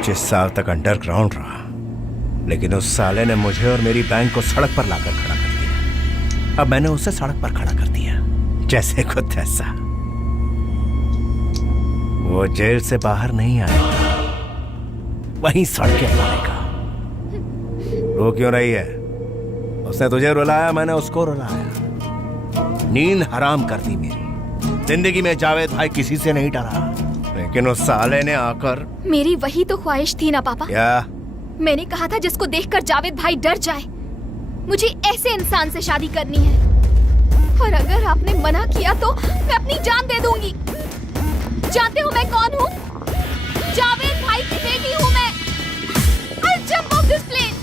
25 साल तक अंडरग्राउंड रहा, लेकिन उस साले ने मुझे और मेरी बैंक को सड़क पर लाकर खड़ा कर दिया। अब मैंने उसे सड़क पर खड़ा कर दिया, जैसे को तैसा। वो जेल से बाहर नहीं आएगा, वहीं सड़कें मारेगा। रो क्यों रही है? उसने तुझे रुलाया, मैंने उसको रुलाया। नींद हराम कर दी मेरी। जिंदगी में जावेद भाई किसी से नहीं डरा, लेकिन उस साले ने आकर। मेरी वही तो ख्वाहिश थी ना पापा। क्या? मैंने कहा था जिसको देखकर जावेद भाई डर जाए। मुझे ऐसे इंसान से शादी करनी है, और अगर आपने मना किया तो मैं अपनी जान दे दूंगी। जानते हो मैं कौन हूँ? जावेद भाई की बेटी हूँ मैं। I'll jump off this plane.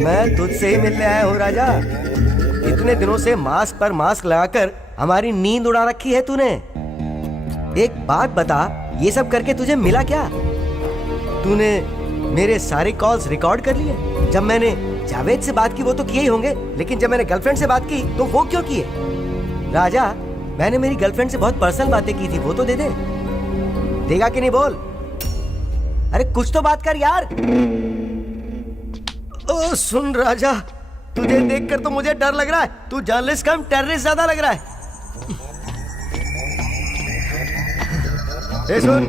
मैं तुझसे ही मिलने आया हूँ राजा। इतने दिनों से मास्क पर मास्क लगाकर हमारी नींद उड़ा रखी है तूने। एक बात बता, ये सब करके तुझे मिला क्या? तूने मेरे सारे कॉल्स रिकॉर्ड कर लिए। जब मैंने जावेद से बात की वो तो किए ही होंगे, लेकिन जब मैंने गर्लफ्रेंड से बात की तो वो क्यों किए? राजा, मैंने मेरी गर्लफ्रेंड से बहुत पर्सनल बातें की थी, वो तो दे दे। देगा कि नहीं बोल? अरे कुछ तो बात कर यार। ओ सुन राजा, तुझे देखकर तो मुझे डर लग रहा है। तू जर्नलिस्ट कम टेररिस्ट ज्यादा लग रहा है। ए सुन,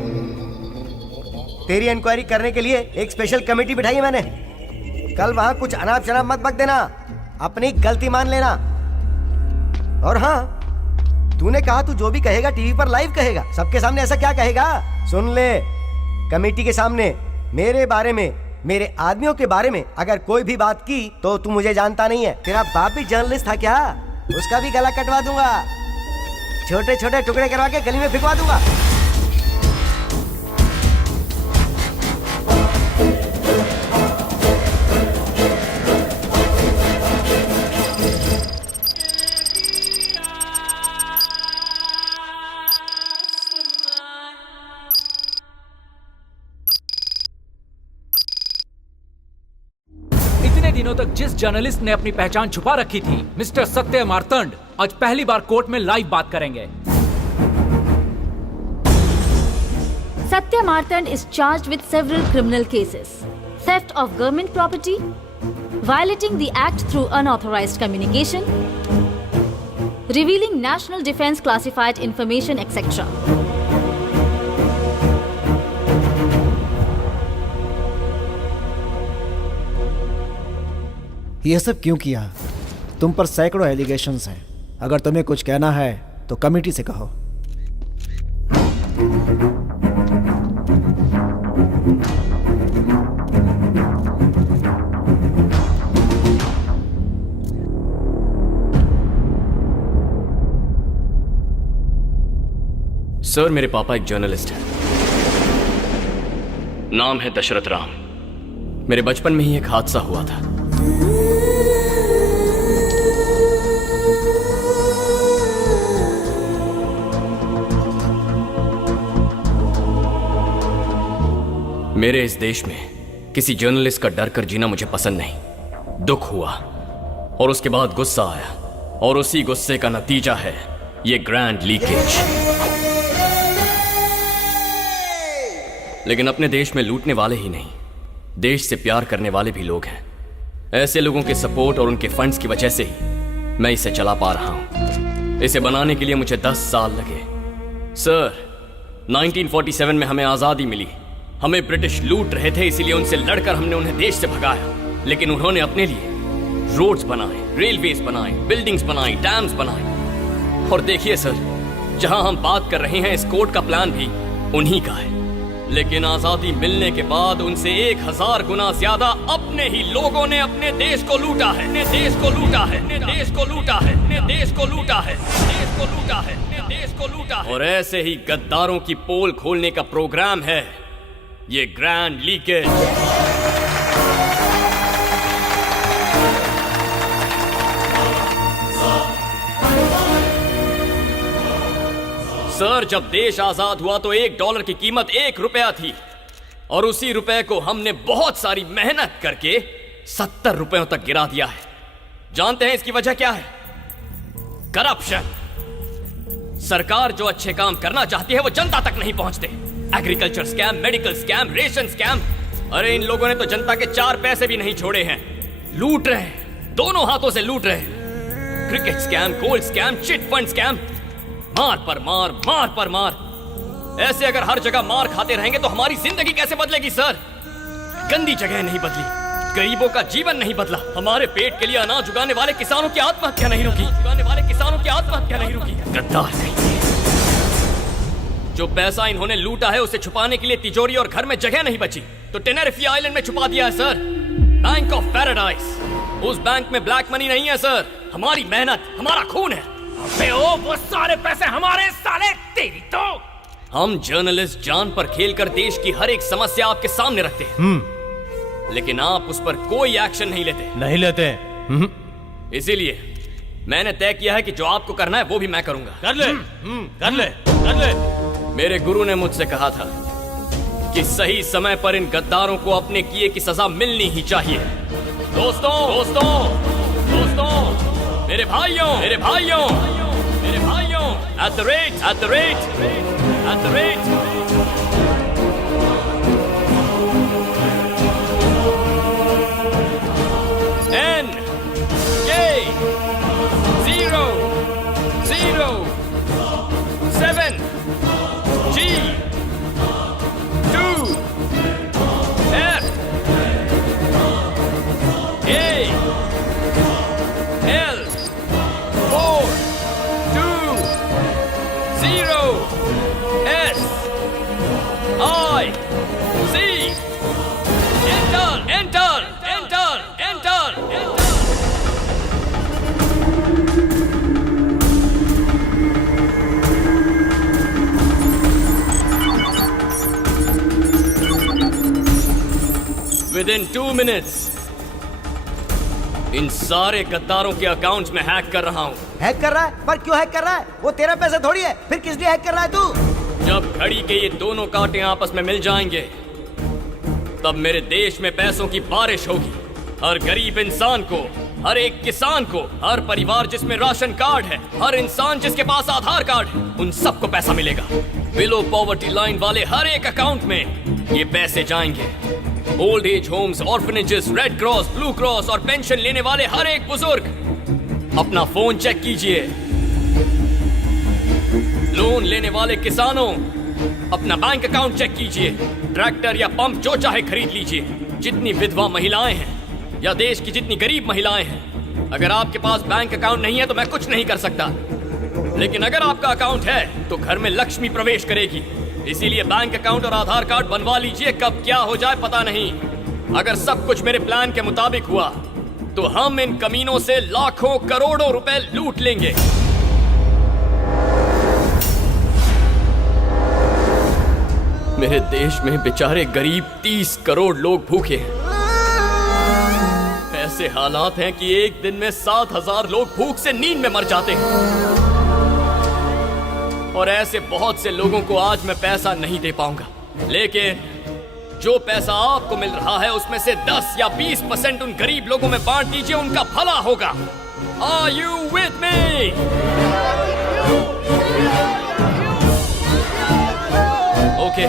तेरी इंक्वायरी करने के लिए एक स्पेशल कमेटी बिठाई है मैंने। कल वहां कुछ अनाप शनाप मत बक देना, अपनी गलती मान लेना। और हाँ, तूने कहा तू जो भी कहेगा टीवी पर लाइव कहेगा। सबके सामने ऐसा क्या कहेगा? सुन ले, कमेटी के सामने मेरे बारे में, मेरे आदमियों के बारे में अगर कोई भी बात की तो तू मुझे जानता नहीं है। तेरा बाप भी जर्नलिस्ट था क्या? उसका भी गला कटवा दूंगा, छोटे छोटे टुकड़े करवा के गली में फिकवा दूंगा। दिनों तक जिस जर्नलिस्ट ने अपनी पहचान छुपा रखी थी, मिस्टर सत्य मार्तंड, आज पहली बार कोर्ट में लाइव बात करेंगे। Satya Martand is charged with several criminal cases: theft of government property, violating the act through unauthorized communication, revealing national defense classified information, etc. ये सब क्यों किया? तुम पर सैकड़ों एलिगेशंस हैं। अगर तुम्हें कुछ कहना है तो कमेटी से कहो। सर, मेरे पापा एक जर्नलिस्ट हैं। नाम है दशरथ राम। मेरे बचपन में ही एक हादसा हुआ था। मेरे इस देश में किसी जर्नलिस्ट का डर कर जीना मुझे पसंद नहीं। दुख हुआ और उसके बाद गुस्सा आया, और उसी गुस्से का नतीजा है ये ग्रैंड लीकेज। लेकिन अपने देश में लूटने वाले ही नहीं, देश से प्यार करने वाले भी लोग हैं। ऐसे लोगों के सपोर्ट और उनके फंड्स की वजह से ही मैं इसे चला पा रहा हूं। इसे बनाने के लिए मुझे 10 साल लगे। सर, 1947 में हमें आजादी मिली। हमें ब्रिटिश लूट रहे थे, इसीलिए उनसे लड़कर हमने उन्हें देश से भगाया। लेकिन उन्होंने अपने लिए रोड्स बनाए, रेलवेज बनाए, बिल्डिंग्स बनाई, डैम्स बनाए। और देखिए सर, जहां हम बात कर रहे हैं, इस कोर्ट का प्लान भी उन्हीं का है। लेकिन आजादी मिलने के बाद उनसे 1000 गुना ज्यादा अपने ही लोगों ने अपने देश को लूटा है। अपने देश को लूटा है, अपने देश को लूटा है, अपने देश को लूटा है, देश को लूटा है, अपने देश को लूटा है। और ऐसे ही गद्दारों की पोल खोलने का प्रोग्राम है ये ग्रैंड लीकेज। सर, जब देश आजाद हुआ तो $1 की कीमत ₹1 थी और उसी रुपए को हमने बहुत सारी मेहनत करके 70 रुपयों तक गिरा दिया है। जानते हैं इसकी वजह क्या है? करप्शन। सरकार जो अच्छे काम करना चाहती है वो जनता तक नहीं पहुंचते। Agriculture scam, medical scam, ration scam. अरे इन लोगों ने तो जनता के 4 पैसे भी नहीं छोड़े हैं। लूट रहे हैं, दोनों हाथों से लूट रहे हैं। Cricket scam, gold scam, chit fund scam. मार पर मार, मार पर मार। ऐसे अगर हर जगह मार खाते रहेंगे तो हमारी जिंदगी कैसे बदलेगी सर? गंदी जगह नहीं बदली, गरीबों का जीवन नहीं बदला, हमारे पेट के लिए अनाज उगाने वाले किसानों की आत्महत्या नहीं रुकी, गद्दार नहीं। जो पैसा इन्होंने लूटा है उसे छुपाने के लिए तिजोरी और घर में जगह नहीं बची तो टेनेरिफे आइलैंड में छुपा दिया है सर। Bank of paradise. उस बैंक में ब्लैक मनी नहीं है सर, हमारी मेहनत, हमारा खून है। अबे ओ, वो सारे पैसे हमारे, साले तेरी तो। हम जर्नलिस्ट जान पर खेलकर देश की हर एक समस्या आपके सामने रखते हैं, लेकिन आप उस पर कोई एक्शन नहीं लेते। इसीलिए मैंने तय किया है कि जो आपको करना है वो भी मैं करूंगा। कर ले। मेरे गुरु ने मुझसे कहा था कि सही समय पर इन गद्दारों को अपने किए की सजा मिलनी ही चाहिए। दोस्तों, मेरे भाइयों, at the rate, N K 0 0 7 G 2 F A L 4 2 0 S I C Enter. Within 2 minutes, इन सारे गद्दारों के अकाउंट्स में हैक कर रहा हूँ। हैक कर रहा है? पर क्यों हैक कर रहा है? वो तेरा पैसा थोड़ी है, फिर किस लिए हैक कर रहा है तू? जब घड़ी के ये दोनों कांटे आपस में मिल जाएंगे तब मेरे देश में पैसों की बारिश होगी। हर गरीब इंसान को, हर एक किसान को, हर परिवार जिसमें राशन कार्ड है, हर इंसान जिसके पास आधार कार्ड है, उन सबको पैसा मिलेगा। बिलो पॉवर्टी लाइन वाले हर एक अकाउंट में ये पैसे जाएंगे। Old age homes, orphanages, red cross, blue cross और पेंशन लेने वाले हर एक बुजुर्ग, अपना फोन चेक कीजिए। लोन लेने वाले किसानों, अपना बैंक अकाउंट चेक कीजिए। ट्रैक्टर या पंप जो चाहे खरीद लीजिए। जितनी विधवा महिलाएं हैं या देश की जितनी गरीब महिलाएं हैं, अगर आपके पास बैंक अकाउंट नहीं है तो मैं कुछ नहीं कर सकता, लेकिन अगर आपका अकाउंट है तो घर में लक्ष्मी प्रवेश करेगी। इसीलिए बैंक अकाउंट और आधार कार्ड बनवा लीजिए, कब क्या हो जाए पता नहीं। अगर सब कुछ मेरे प्लान के मुताबिक हुआ तो हम इन कमीनों से लाखों करोड़ों रुपए लूट लेंगे। मेरे देश में बेचारे गरीब 30 करोड़ लोग भूखे हैं। ऐसे हालात हैं कि एक दिन में 7,000 लोग भूख से नींद में मर जाते हैं। और ऐसे बहुत से लोगों को आज मैं पैसा नहीं दे पाऊंगा, लेकिन जो पैसा आपको मिल रहा है उसमें से 10 या 20% उन गरीब लोगों में बांट दीजिए, उनका भला होगा। Are you with me? Okay,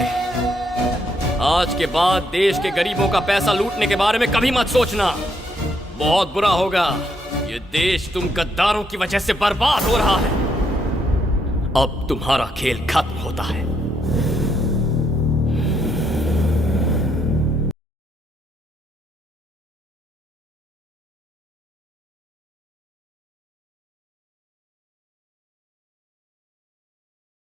आज के बाद देश के गरीबों का पैसा लूटने के बारे में कभी मत सोचना, बहुत बुरा होगा। ये देश तुम गद्दारों की वजह से बर्बाद हो रहा है। अब तुम्हारा खेल खत्म होता है।